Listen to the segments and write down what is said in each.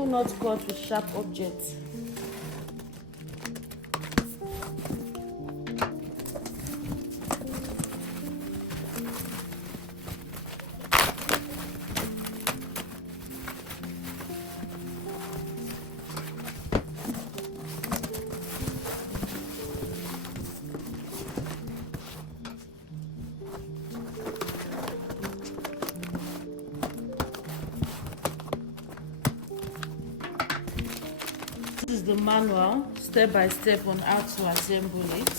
Do not cut with sharp objects. This is the manual, step by step, on how to assemble it.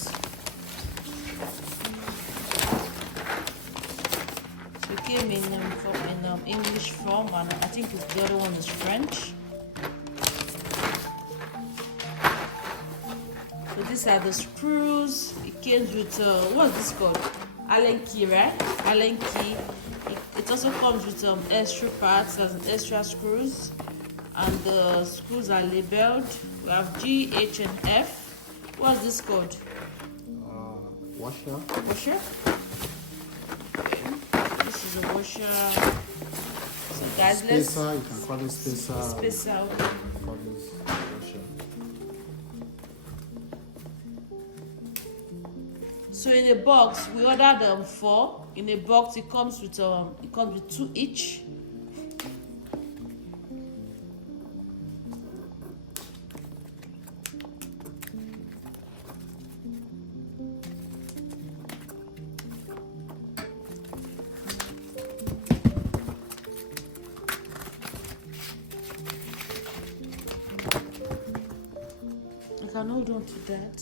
So it came in English form, and I think the other one is French. So these are the screws. It came with what's this called? Allen key, right? Allen key. It also comes with some extra parts as extra screws. And the screws are labeled. We have G, H, and F. What's this called? Washer. Washer. This is a washer. So guys, spacer, you can call it spacer. Spacer. Call this washer. So in a box, we ordered 4. In a box, it comes with 2 each. I can hold on to that.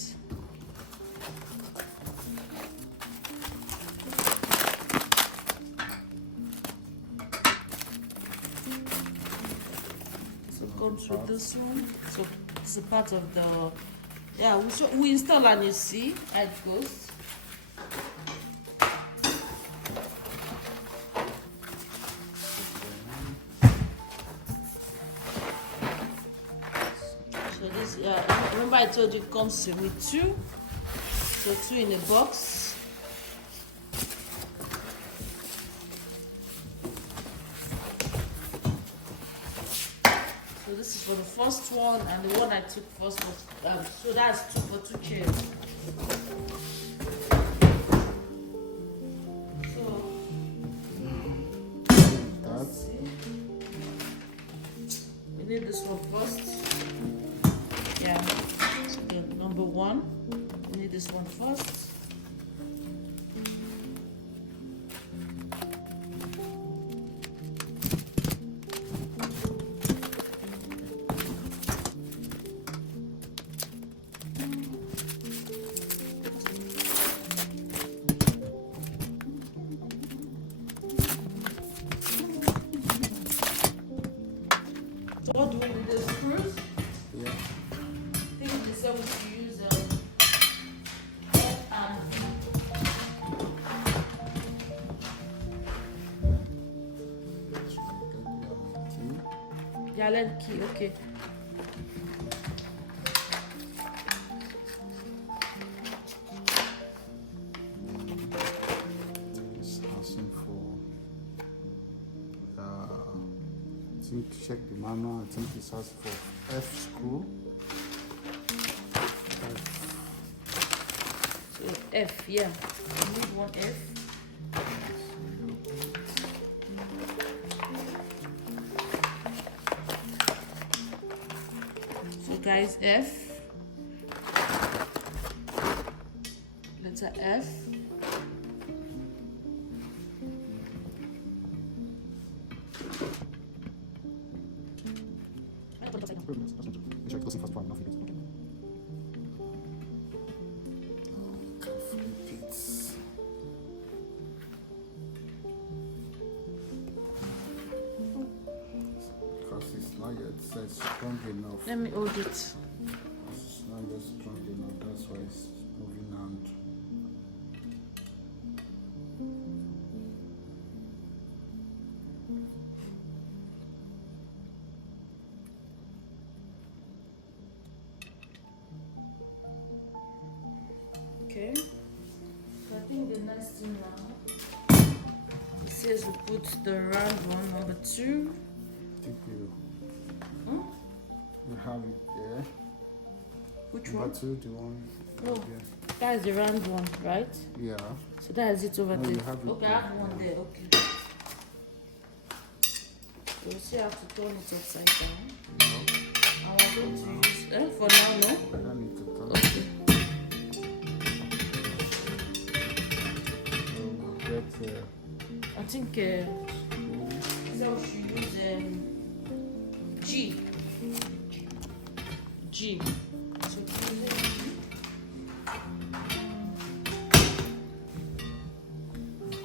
So it comes with this one. So it's a part of the, yeah, we install and you see how it goes. So this, remember I told you it comes with 2. So 2 in a box. So this is for the first one, and the one I took first was, so that's 2 for 2 chairs. So, let's see. We need this one first. Yeah, so the number 1. We need this one first. So what do we do with the screws? Yeah. I think they said we should use F and V. The Allen key, okay. It's asking for. I think check the manual. I think it asks for F screw. So F, yeah. We need one F. So guys, F. Letter F. Make sure it goes in first one, not flip it. Can't flip it. Because it's not yet set strong enough. Let me hold it. It's not yet strong enough, that's why it's moving around. Okay. So I think the next thing now, it says we put the round one, number 2. TPU. Hmm? have it there. Which Number one? 2, the one. No, there. that is the round one, right? Yeah. So that is it over No, there. you have it Okay, I there, have one yeah. there. Okay. We'll still have to turn it upside down. No, I want to use. For now, no. I don't need to turn. Okay. So we'll get I think so we should use G. G. So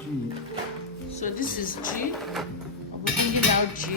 G. So this is G. I'll be bringing out G.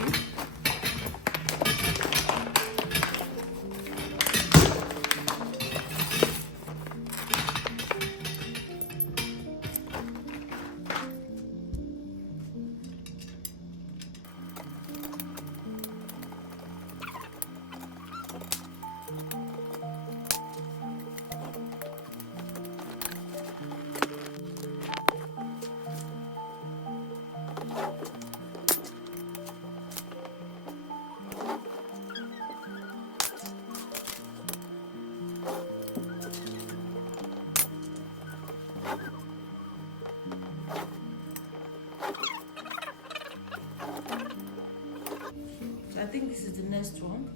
So I think this is the next one.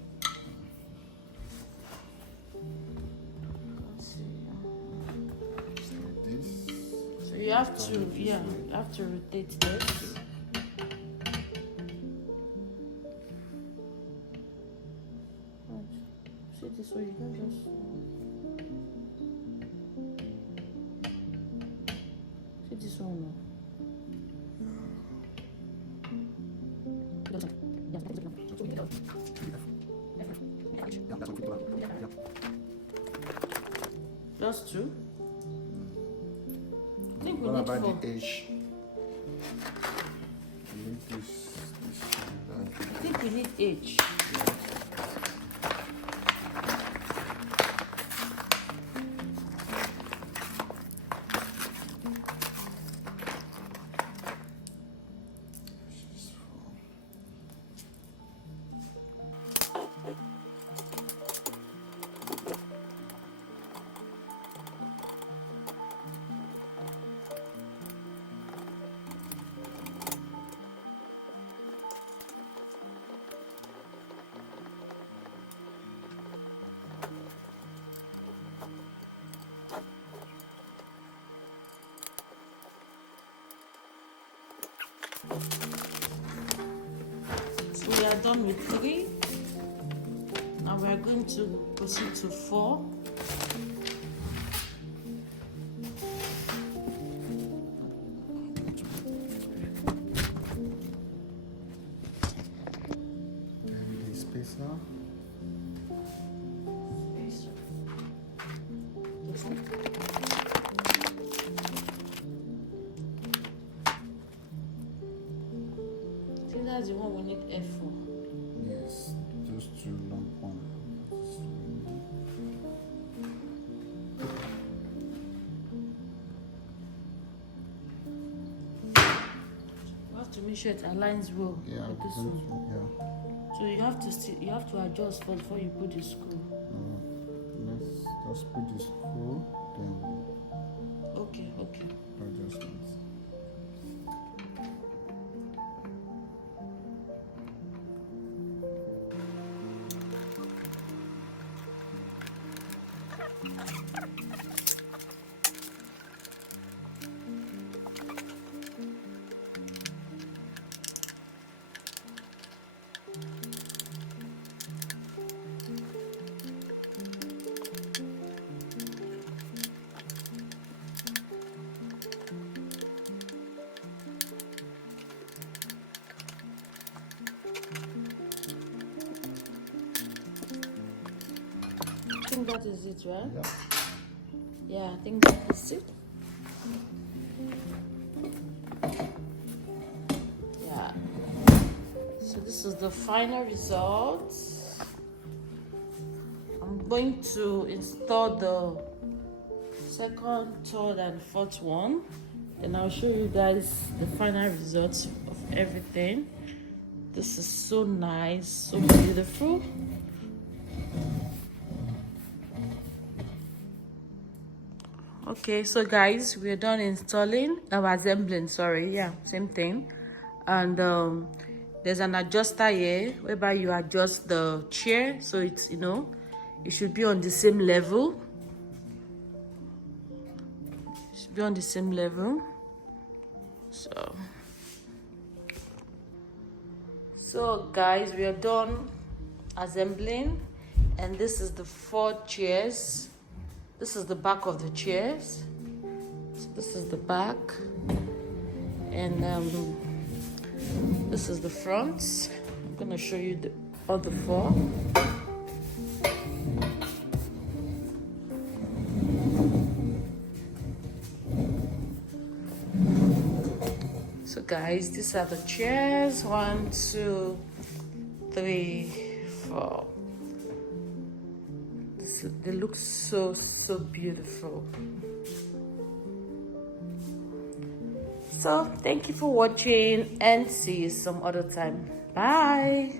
Let's see. This. So you have to, yeah, you have to rotate this. See this way, you can just. See this one. Just two. I think we What need about four. the H? You need this I think we need H. So we are done with 3. Now we are going to proceed to 4. and the spacer. This one. I think that's the one we need F for. Yes, those 2 long ones. You have to make sure it aligns well Yeah, with this those one. two, yeah. So you have to adjust first before you put the screw. Let's just put the screw, then Okay, okay. adjustments. I think that is it, right? Yeah. Yeah, I think that is it. Yeah. So this is the final result. I'm going to install the second, third, and fourth one. Then I'll show you guys the final results of everything. This is so nice, so beautiful. Okay, so guys, we're done installing, assembling, sorry, yeah, same thing. And there's an adjuster here whereby you adjust the chair so it's, you know, it should be on the same level. It should be on the same level. So guys, we are done assembling, and this is the 4 chairs. This is the back of the chairs. So this is the back, and this is the front. I'm gonna show you the other 4. So guys, these are the chairs. 1, 2, 3, 4. They look so beautiful. So thank you for watching, and see you some other time. Bye.